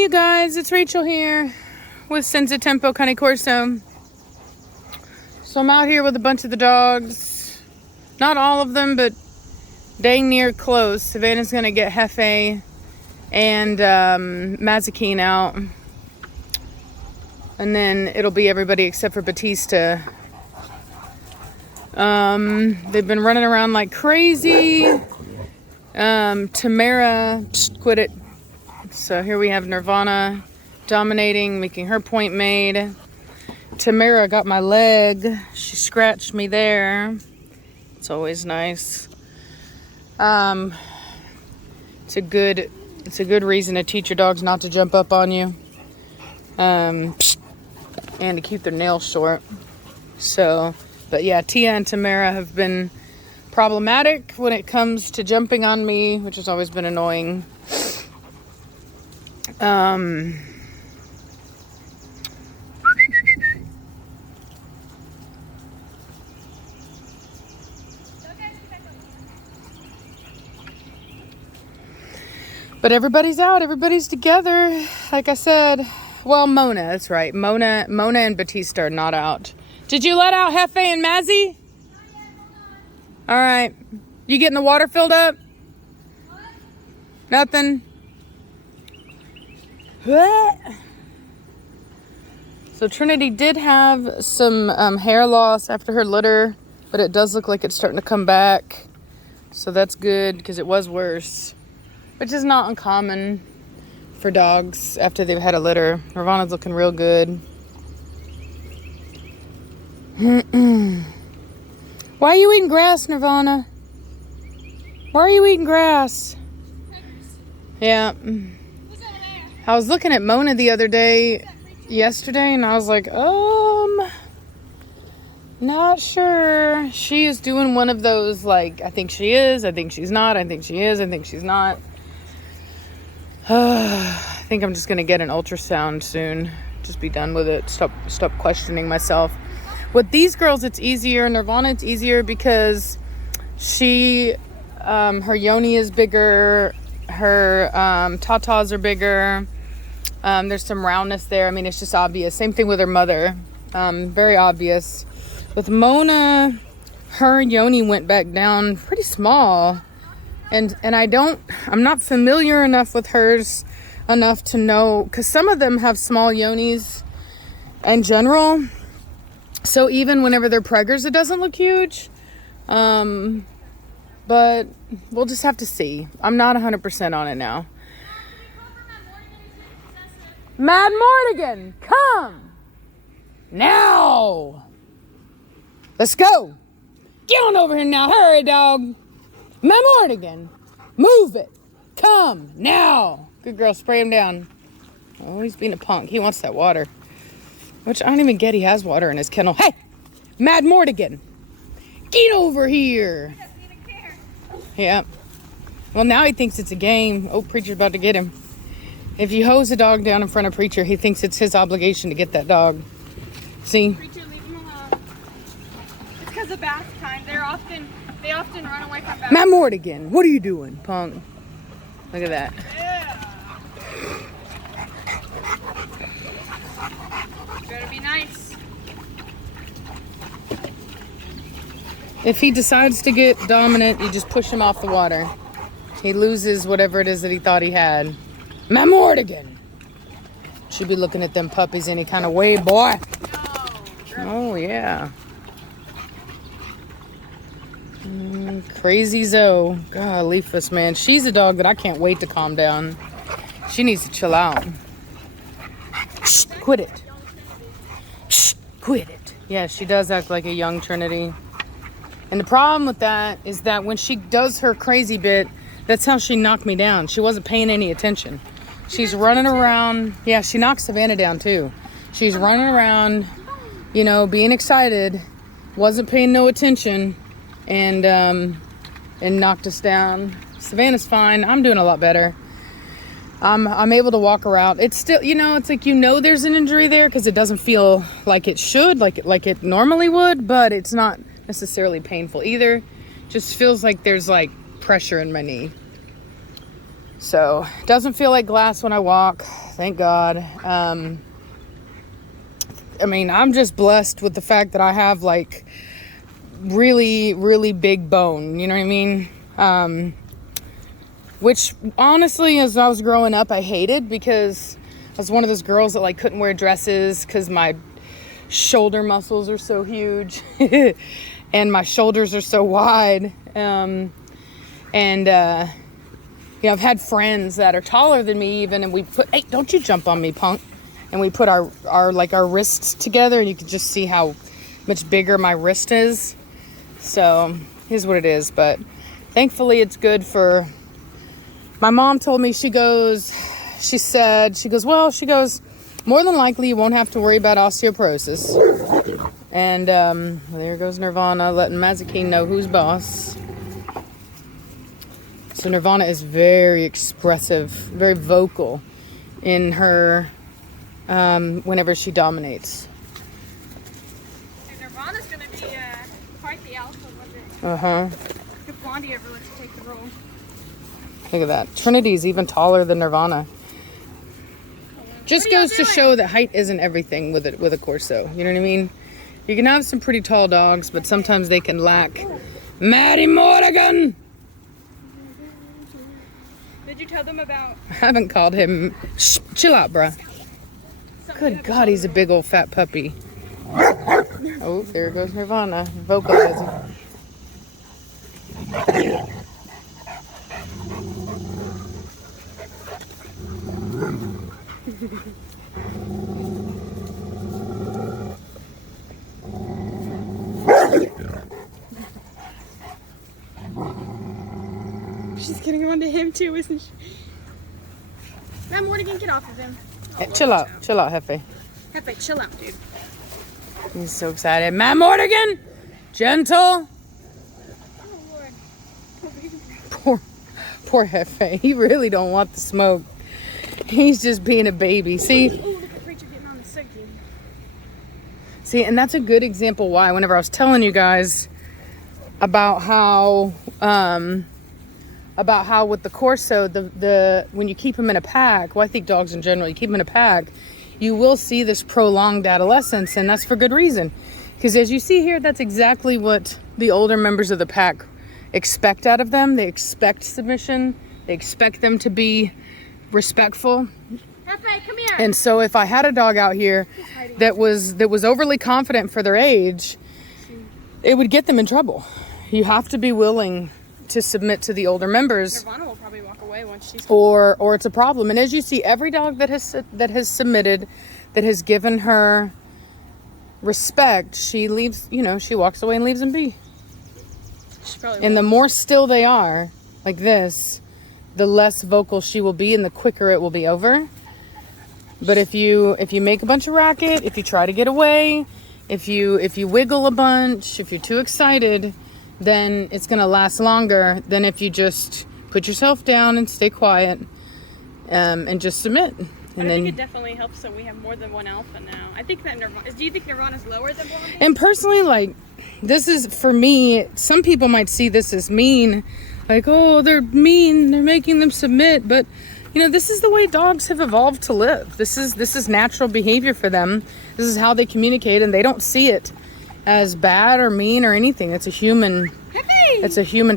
Hey you guys, it's Rachel here with Senza Tempo Cane Corso. So I'm out here with a bunch of the dogs. Not all of them, but dang near close. Savannah's gonna get Hefe and Mazikeen out. And then it'll be everybody except for Batista. They've been running around like crazy. Tamara, quit it. So here we have Nirvana dominating, making her point made. Tamara got my leg. She scratched me there. It's always nice. It's a good reason to teach your dogs not to jump up on you. And to keep their nails short. So, but yeah, Tia and Tamara have been problematic when it comes to jumping on me, which has always been annoying. But everybody's out, everybody's together. Like I said, well, Mona, that's right. Mona and Batista are not out. Did you let out Hefe and Mazzy? All right. You getting the water filled up? What? Nothing. What? So Trinity did have some hair loss after her litter, but it does look like it's starting to come back. So that's good because it was worse, which is not uncommon for dogs after they've had a litter. Nirvana's looking real good. Why are you eating grass, Nirvana? Why are you eating grass? Yeah. I was looking at Mona the other day, yesterday, and I was like, not sure. She is doing one of those, like, I think she is, I think she's not, I think she is, I think she's not. I think I'm just going to get an ultrasound soon. Just be done with it. Stop questioning myself. With these girls, it's easier. Nirvana, it's easier because she, her yoni is bigger. Her tatas are bigger. There's some roundness there. I mean, it's just obvious. Same thing with her mother. Very obvious. With Mona, her yoni went back down pretty small. And I'm not familiar enough with hers enough to know, because some of them have small yonis in general. So even whenever they're preggers, it doesn't look huge. But we'll just have to see. I'm not 100% on it now. Mad Mortigan, come! Now! Let's go! Get on over here now, hurry, dog! Mad Mortigan, move it! Come, now! Good girl, spray him down. Oh, he's being a punk. He wants that water. Which I don't even get, he has water in his kennel. Hey! Mad Mortigan! Get over here! Yeah. Well, now he thinks it's a game. Oh, Preacher's about to get him. If you hose a dog down in front of Preacher, he thinks it's his obligation to get that dog. See? Preacher, leave him alone. It's because of bath time. They often run away from bath. Matt Mortigan, what are you doing, punk? Look at that. Yeah. Better be nice. If he decides to get dominant, you just push him off the water. He loses whatever it is that he thought he had. Matt Mortigan! Should be looking at them puppies any kind of way, boy. No, oh, yeah. Crazy Zoe. God, Leafus, man. She's a dog that I can't wait to calm down. She needs to chill out. Shh, quit it. Shh, quit it. Yeah, she does act like a young Trinity. And the problem with that is that when she does her crazy bit, that's how she knocked me down. She wasn't paying any attention. She's running around. Yeah, she knocked Savannah down too. She's running around, you know, being excited, wasn't paying no attention, and knocked us down. Savannah's fine. I'm doing a lot better. I'm able to walk around. It's still, you know, it's like, you know, there's an injury there because it doesn't feel like it should, like it normally would, but it's not necessarily painful either. Just feels like there's like pressure in my knee. So doesn't feel like glass when I walk, thank God. I mean, I'm just blessed with the fact that I have like really, really big bone, you know what I mean? Which honestly, as I was growing up, I hated, because I was one of those girls that like couldn't wear dresses because my shoulder muscles are so huge and my shoulders are so wide. You know, I've had friends that are taller than me even, and we put, hey, don't you jump on me, punk. And we put our wrists together, and you can just see how much bigger my wrist is. So here's what it is. But thankfully it's good for, my mom told me, she goes, more than likely you won't have to worry about osteoporosis. And there goes Nirvana letting Mazikeen know who's boss. So Nirvana is very expressive, very vocal in her, whenever she dominates. And Nirvana's going to be quite the alpha with it. Uh-huh. If Blondie ever lets her take the role. Look at that. Trinity's even taller than Nirvana. Just goes to show that height isn't everything with a Corso. You know what I mean? You can have some pretty tall dogs, but sometimes they can lack. Maddie Morgan! Did you tell them about... I haven't called him. Shh, chill out, bruh. Good God, he's a big old fat puppy. Oh, there goes Nirvana, vocalizing. She's getting on to him too, isn't she? Now Morgan, get off of him. Hey, chill out, Hefe. Hefe, chill out, dude. He's so excited. Matt Morgan! Gentle! Oh, Lord. Poor Hefe. He really don't want the smoke. He's just being a baby. See? Oh, look at Preacher getting on the Sookie. See, and that's a good example why whenever I was telling you guys about how with the Corso, the when you keep them in a pack, well, I think dogs in general, you keep them in a pack, you will see this prolonged adolescence, and that's for good reason. Because as you see here, that's exactly what the older members of the pack expect out of them. They expect submission. They expect them to be respectful. Hefe, come here. And so if I had a dog out here that was overly confident for their age, it would get them in trouble. You have to be willing to submit to the older members. Nirvana will probably walk away once she's... Or it's a problem. And as you see, every dog that has submitted, that has given her respect, she leaves, she walks away and leaves them be. And the more still they are, like this, the less vocal she will be and the quicker it will be over. But if you make a bunch of racket, if you try to get away, if you wiggle a bunch, if you're too excited, then it's going to last longer than if you just put yourself down and stay quiet, and just submit. But I think it definitely helps that we have more than one alpha now. I think that do you think Nirvana's lower than Blondie? And personally, like, this is, for me, some people might see this as mean. Like, oh, they're mean, they're making them submit. But, this is the way dogs have evolved to live. This is natural behavior for them. This is how they communicate, and they don't see it as bad or mean or anything. It's a human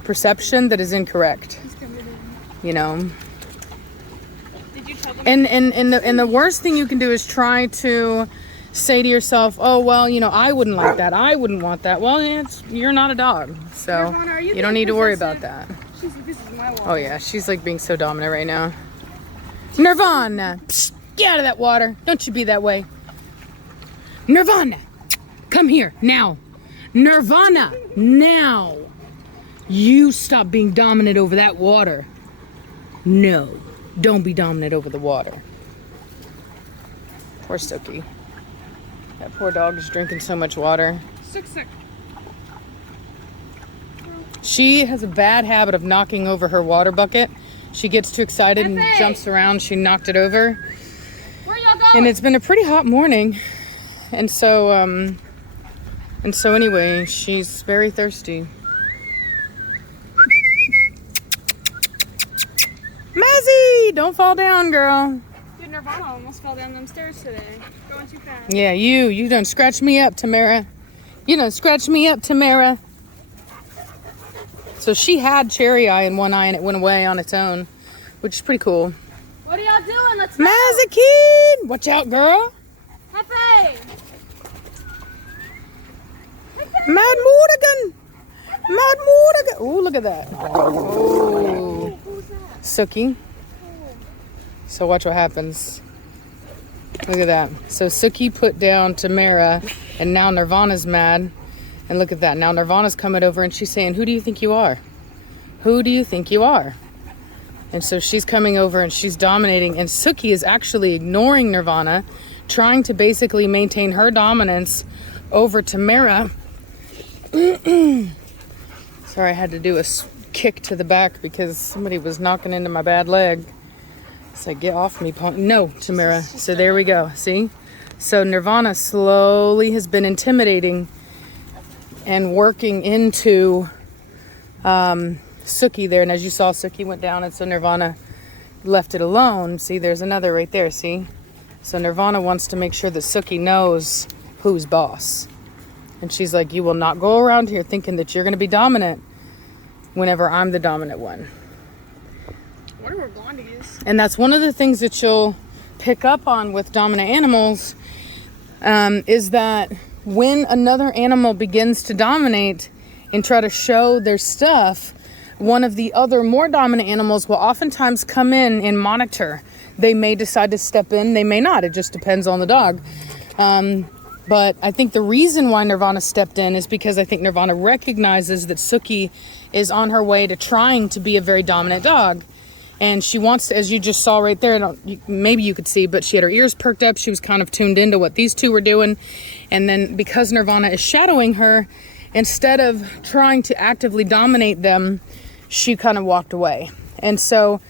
perception that is incorrect. Did you tell them? And the worst thing you can do is try to say to yourself, oh, well, I wouldn't like that. I wouldn't want that. Well, you're not a dog, so Nirvana, you don't need to worry about that. This is my water. Oh yeah, she's like being so dominant right now. Nirvana, psst, get out of that water. Don't you be that way. Nirvana, come here now. Nirvana, now. You stop being dominant over that water. No, don't be dominant over the water. Poor Sookie. That poor dog is drinking so much water. Sick. She has a bad habit of knocking over her water bucket. She gets too excited and jumps around. She knocked it over. Where y'all going? And it's been a pretty hot morning. And so anyway, she's very thirsty. Mazzy! don't fall down, girl. Dude, Nirvana almost fell down them stairs today. Going too fast. Yeah, you done scratched me up, Tamara. You done scratched me up, Tamara. So she had cherry eye in one eye and it went away on its own, which is pretty cool. What are y'all doing? Let's go. Mazakeen! Watch out, girl. Happy. Mad Mortigan. Mad Mortigan. Oh, look at that. Oh. Who's that? Sookie. So watch what happens. Look at that. So Sookie put down Tamara, and now Nirvana's mad. And look at that. Now Nirvana's coming over and she's saying, who do you think you are? Who do you think you are? And so she's coming over and she's dominating. And Sookie is actually ignoring Nirvana, trying to basically maintain her dominance over Tamara. Sorry, I had to do a kick to the back because somebody was knocking into my bad leg. It's like, get off me, pony. No, Tamara. So there we go. See? So Nirvana slowly has been intimidating and working into Sookie there. And as you saw, Sookie went down, and so Nirvana left it alone. See, there's another right there, see? So Nirvana wants to make sure that Sookie knows who's boss. And she's like, you will not go around here thinking that you're going to be dominant whenever I'm the dominant one. I wonder where Blondie is. And that's one of the things that you'll pick up on with dominant animals, is that when another animal begins to dominate and try to show their stuff, one of the other more dominant animals will oftentimes come in and monitor. They may decide to step in, they may not. It just depends on the dog. But I think the reason why Nirvana stepped in is because I think Nirvana recognizes that Sookie is on her way to trying to be a very dominant dog. And she wants to, as you just saw right there, maybe you could see, but she had her ears perked up. She was kind of tuned into what these two were doing. And then because Nirvana is shadowing her, instead of trying to actively dominate them, she kind of walked away. And so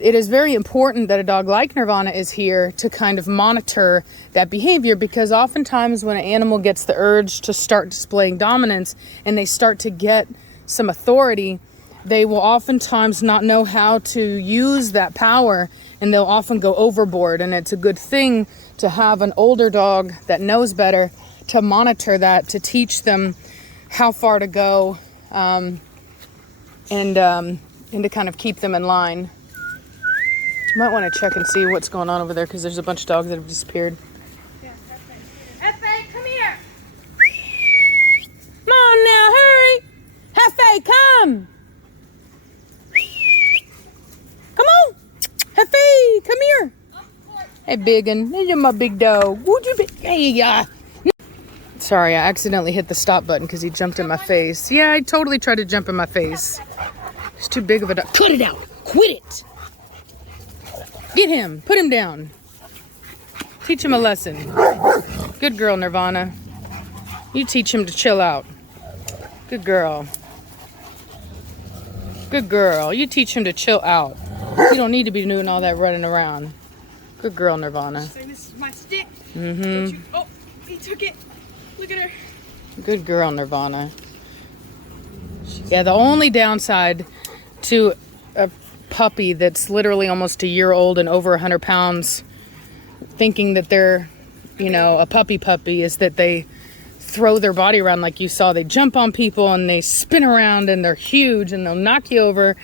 it is very important that a dog like Nirvana is here to kind of monitor that behavior, because oftentimes when an animal gets the urge to start displaying dominance and they start to get some authority, they will oftentimes not know how to use that power, and they'll often go overboard. And it's a good thing to have an older dog that knows better to monitor that, to teach them how far to go, and to kind of keep them in line. You might want to check and see what's going on over there, because there's a bunch of dogs that have disappeared. Yeah, Hefe, come here. Come on now, hurry! Hefe, come! Come on! Hefe, come here! Hey, biggin', you're my big dog. Would you be? Hey, yeah. Sorry, I accidentally hit the stop button because he jumped in my face. Yeah, I totally tried to jump in my face. He's too big of a dog. Cut it out! Quit it! Get him! Put him down. Teach him a lesson. Good girl, Nirvana. You teach him to chill out. Good girl. Good girl. You teach him to chill out. You don't need to be doing all that running around. Good girl, Nirvana. So this is my stick. Mm-hmm. Oh, he took it. Look at her. Good girl, Nirvana. Yeah, the only downside to a puppy that's literally almost a year old and over 100 pounds, thinking that they're, a puppy is that they throw their body around like you saw. They jump on people and they spin around and they're huge and they'll knock you over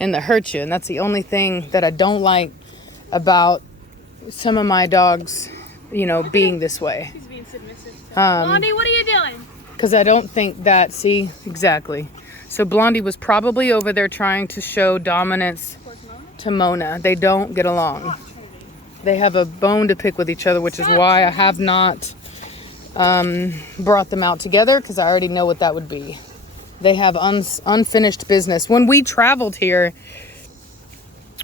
and they'll hurt you. And that's the only thing that I don't like about some of my dogs, being this way. He's being submissive. Blondie, what are you doing? Because I don't think that, see, exactly. So Blondie was probably over there trying to show dominance to Mona. They don't get along. They have a bone to pick with each other, which is why I have not brought them out together, because I already know what that would be. They have unfinished business. When we traveled here,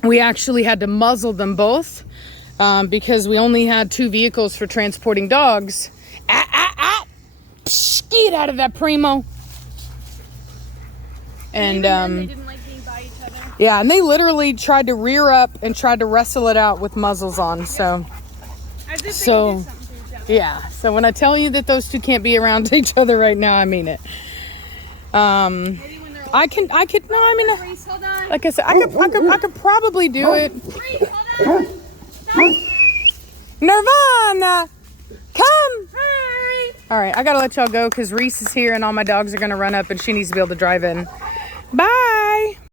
we actually had to muzzle them both because we only had 2 vehicles for transporting dogs. Psh, get out of that, Primo. And they didn't like being by each other. yeah, and they literally tried to rear up and tried to wrestle it out with muzzles on. So As if they did So- something to each other. yeah, so when I tell you that those two can't be around each other right now, I mean it. Maybe when they're I could, no, I mean, Reese, hold on. like I said, I could probably do it. Reese, hold on. Stop. Nirvana, come. Hurry. All right, I gotta let y'all go because Reese is here and all my dogs are gonna run up and she needs to be able to drive in. Bye.